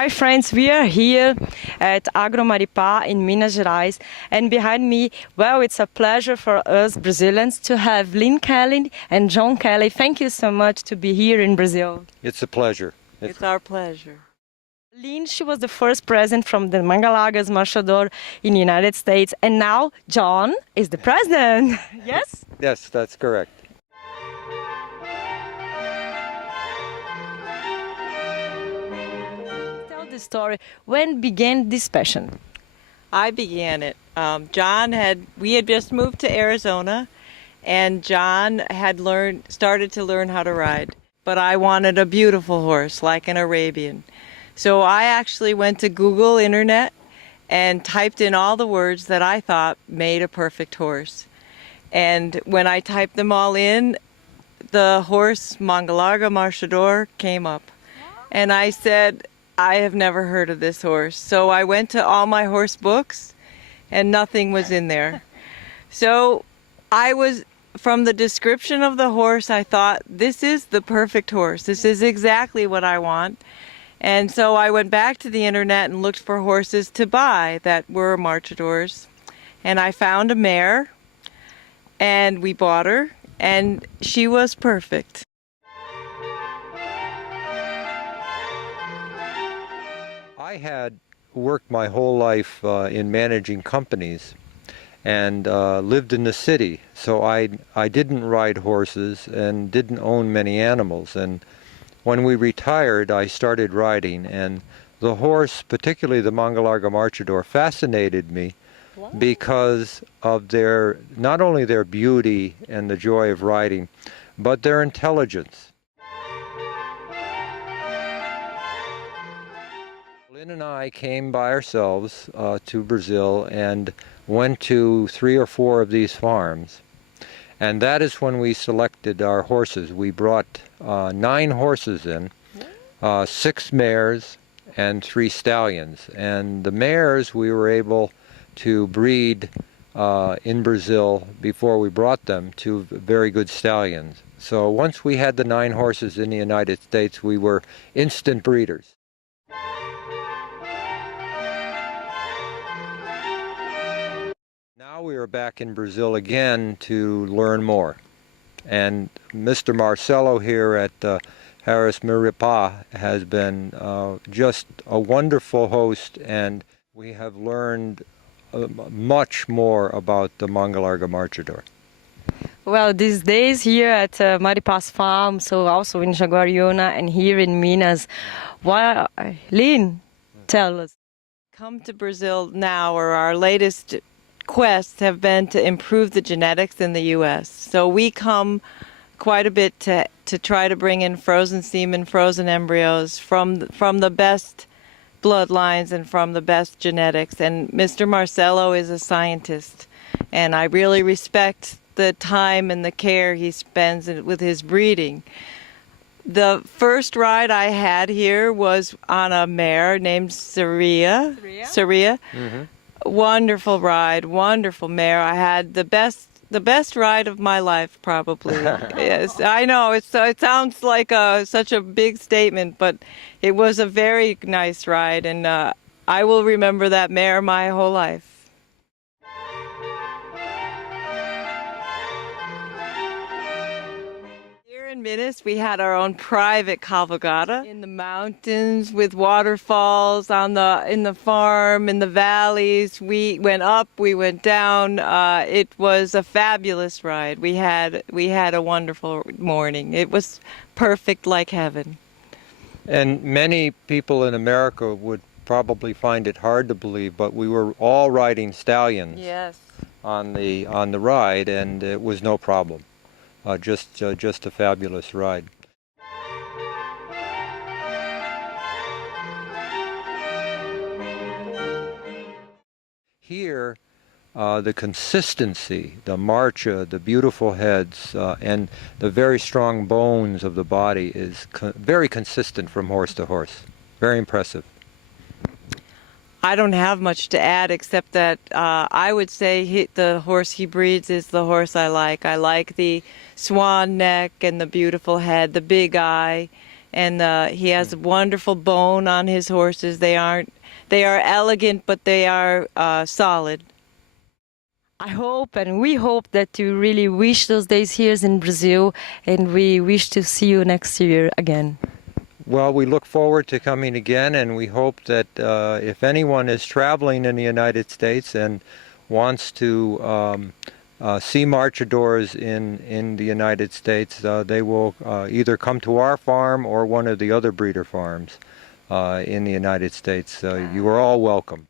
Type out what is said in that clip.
Hi friends, we are here at Agro Maripá in Minas Gerais, and behind me, well, it's a pleasure for us Brazilians to have Lynn Kelley and John Kelley. Thank you so much to be here in Brazil. It's a pleasure. It's our pleasure. Lynn, she was the first president from the Mangalarga's Marchador in the United States, and now John is the president. Yes? Yes, that's correct. Tell the story. When began this passion? I began it. We had just moved to Arizona, and John had started to learn how to ride. But I wanted a beautiful horse, like an Arabian. So I actually went to Google Internet and typed in all the words that I thought made a perfect horse. And when I typed them all in, the horse Mangalarga Marchador came up. And I said, I have never heard of this horse. So I went to all my horse books and nothing was in there. So from the description of the horse, I thought, this is the perfect horse. This is exactly what I want. And so I went back to the internet and looked for horses to buy that were Marchadors. And I found a mare, and we bought her, and she was perfect. I had worked my whole life in managing companies and lived in the city, so I didn't ride horses and didn't own many animals. And when we retired, I started riding, and the horse, particularly the Mangalarga Marchador, fascinated me because of not only their beauty and the joy of riding, but their intelligence. Lynn and I came by ourselves to Brazil and went to 3 or 4 of these farms. And that is when we selected our horses. We brought 9 horses in, 6 mares and 3 stallions. And the mares we were able to breed in Brazil before we brought them to very good stallions. So once we had the 9 horses in the United States, we were instant breeders. Now we are back in Brazil again to learn more. And Mr. Marcelo here at Agro Maripá has been just a wonderful host, and we have learned much more about the Mangalarga Marchador. Well, these days here at Maripá's farm, so also in Jaguariúna and here in Minas, Lynn, tell us. Come to Brazil now, or our latest quests have been to improve the genetics in the U.S. So we come quite a bit to try to bring in frozen semen, frozen embryos from the best bloodlines and from the best genetics. And Mr. Marcelo is a scientist, and I really respect the time and the care he spends with his breeding. The first ride I had here was on a mare named Saria. Mm-hmm. Wonderful ride, wonderful mare. I had the best ride of my life, probably. Yes, I know it sounds like such a big statement, but it was a very nice ride, and I will remember that mare my whole life. In Minas, we had our own private cavalgata in the mountains with waterfalls in the farm, in the valleys. We went up, we went down. It was a fabulous ride. We had a wonderful morning. It was perfect, like heaven. And many people in America would probably find it hard to believe, but we were all riding stallions. Yes. On the ride, and it was no problem. Just a fabulous ride. Here, the consistency, the marcha, the beautiful heads, and the very strong bones of the body is very consistent from horse to horse. Very impressive. I don't have much to add except that I would say the horse he breeds is the horse I like. I like the swan neck and the beautiful head, the big eye, and he has a wonderful bone on his horses. They are elegant, but they are solid. I hope and we hope that you really wish those days here in Brazil, and we wish to see you next year again. Well, we look forward to coming again, and we hope that if anyone is traveling in the United States and wants to see Marchadors in the United States, they will either come to our farm or one of the other breeder farms in the United States. You are all welcome.